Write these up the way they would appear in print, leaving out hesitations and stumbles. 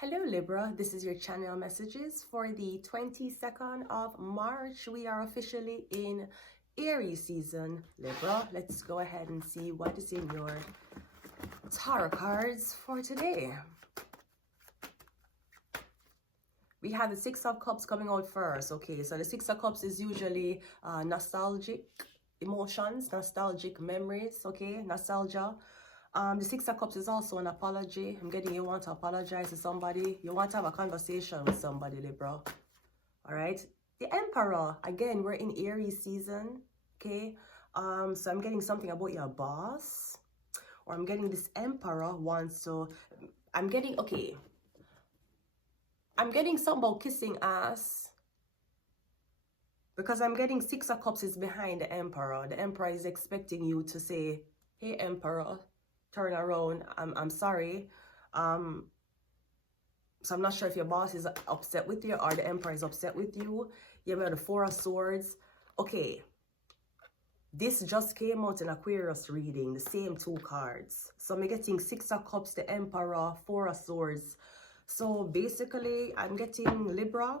Hello Libra, this is your channel messages for the 22nd of March. We are officially in Aries season, Libra. Let's go ahead and see what is in your tarot cards for today. We have the Six of Cups coming out first. Okay, so the Six of Cups is usually nostalgic emotions, nostalgic memories, okay, nostalgia. The Six of Cups is also an apology. I'm getting you want to apologize to somebody. You want to have a conversation with somebody, Libra. All right. The Emperor. Again, we're in Aries season. Okay. So I'm getting something about your boss. Or I'm getting this Emperor wants to... I'm getting something about kissing ass. Because I'm getting Six of Cups is behind the Emperor. The Emperor is expecting you to say, hey, Emperor, turn around, I'm sorry. So I'm not sure if your boss is upset with you or the Emperor is upset with you. You have the Four of Swords. Okay, this just came out in Aquarius reading, the same two cards. So I'm getting Six of Cups, the Emperor, Four of Swords. So basically, I'm getting Libra,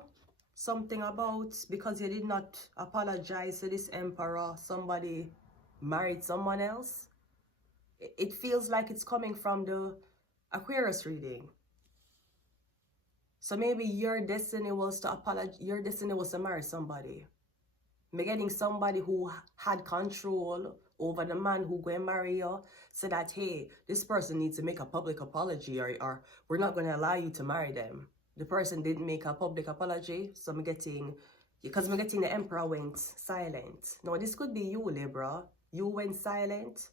something about because you did not apologize to this Emperor, somebody married someone else. It feels like it's coming from the Aquarius reading. So maybe your destiny was to apologize, your destiny was to marry somebody. I'm getting somebody who had control over the man who going to marry you, so that, hey, this person needs to make a public apology or we're not going to allow you to marry them. The person didn't make a public apology, so I'm getting, because I'm getting the Emperor went silent. Now, this could be you, Libra. You went silent.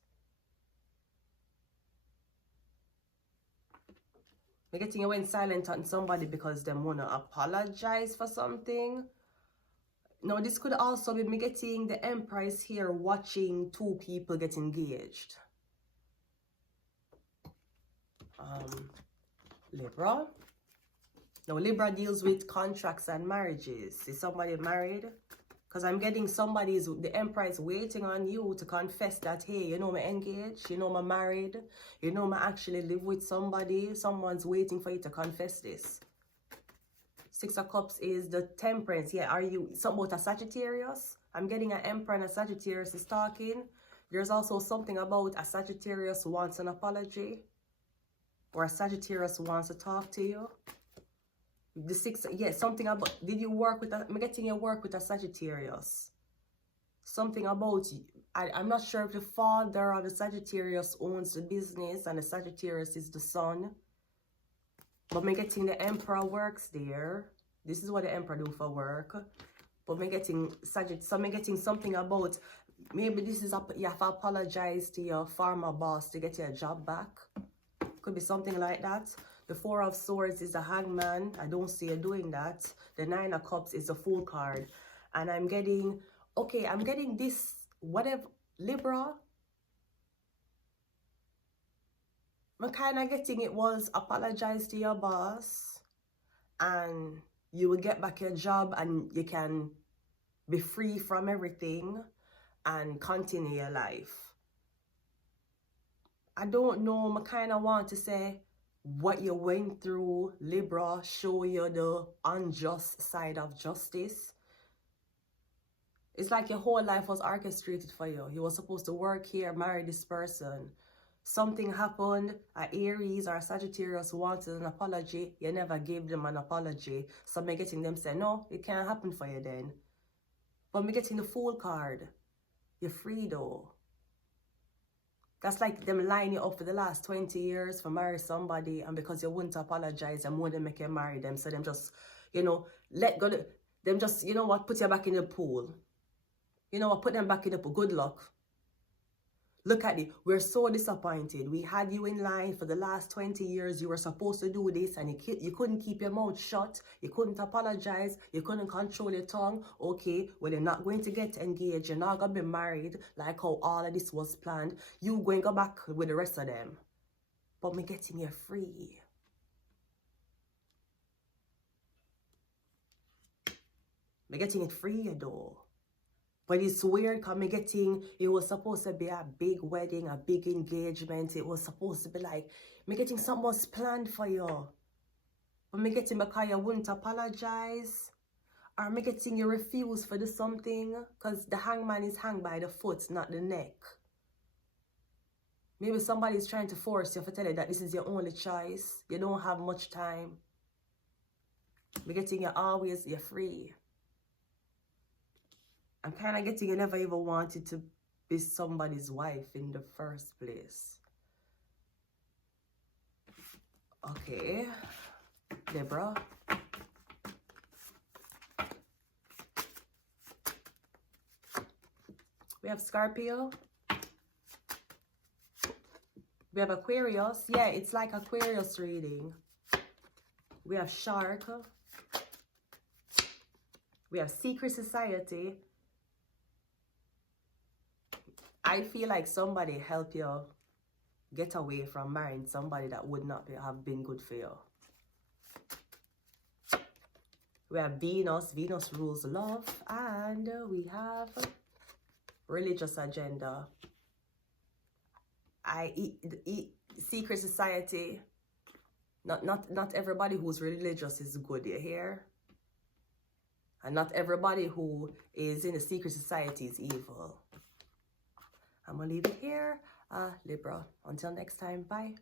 I'm getting you went silent on somebody because they want to apologize for something. Now, this could also be me getting the Empress here watching two people get engaged. Libra. Now, Libra deals with contracts and marriages. Is somebody married? Because I'm getting the Emperor is waiting on you to confess that, hey, you know, I'm engaged, you know, I'm married, you know, I actually live with somebody. Someone's waiting for you to confess this. Six of Cups is the Temperance. Yeah, are you something about a Sagittarius? I'm getting an Emperor and a Sagittarius is talking. There's also something about a Sagittarius wants an apology. Or a Sagittarius wants to talk to you. The Six, yeah, something about, did you work with, I'm getting you work with a Sagittarius. Something about, I'm not sure if the father of the Sagittarius owns the business and the Sagittarius is the son. But I'm getting the Emperor works there. This is what the Emperor do for work. But I'm getting Sagittarius, so I'm getting something about, maybe this is, you have to apologize to your former boss to get your job back. Could be something like that. The Four of Swords is the Hangman. I don't see you doing that. The Nine of Cups is the Fool card. And I'm getting, okay, I'm getting this, whatever, Libra. I'm kind of getting it was apologize to your boss. And you will get back your job and you can be free from everything and continue your life. I don't know, I kind of want to say, what you went through, Libra, show you the unjust side of justice. It's like your whole life was orchestrated for you. You were supposed to work here, marry this person. Something happened, an Aries or a Sagittarius wanted an apology. You never gave them an apology. So I'm getting them say, no, it can't happen for you then. But I'm getting the Fool card. You're free though. That's like them line you up for the last 20 years for marry somebody, and because you wouldn't apologize and wouldn't make you marry them, so them just, you know, let go, them just, you know what, put you back in the pool. You know what, put them back in the pool. Good luck. Look at it. We're so disappointed. We had you in line for the last 20 years. You were supposed to do this and you couldn't keep your mouth shut. You couldn't apologize. You couldn't control your tongue. Okay, well, you're not going to get engaged. You're not going to be married like how all of this was planned. You're going to go back with the rest of them. But me getting you free. Me getting it free though. But it's weird because me getting, it was supposed to be a big wedding, a big engagement. It was supposed to be like, me getting something was planned for you. But me getting because you wouldn't apologize. Or me getting you refuse for do something. Because the hangman is hanged by the foot, not the neck. Maybe somebody is trying to force you to tell you that this is your only choice. You don't have much time. Me getting you always, you're free. I'm kind of getting you never even wanted to be somebody's wife in the first place. Okay, Libra. We have Scorpio. We have Aquarius. Yeah, it's like Aquarius reading. We have Shark. We have Secret Society. I feel like somebody helped you get away from marrying somebody that would not have been good for you. We have Venus. Venus rules love. And we have religious agenda. Secret Society. Not everybody who's religious is good, you hear? And not everybody who is in a secret society is evil. I'm going to leave it here. Libra. Until next time. Bye.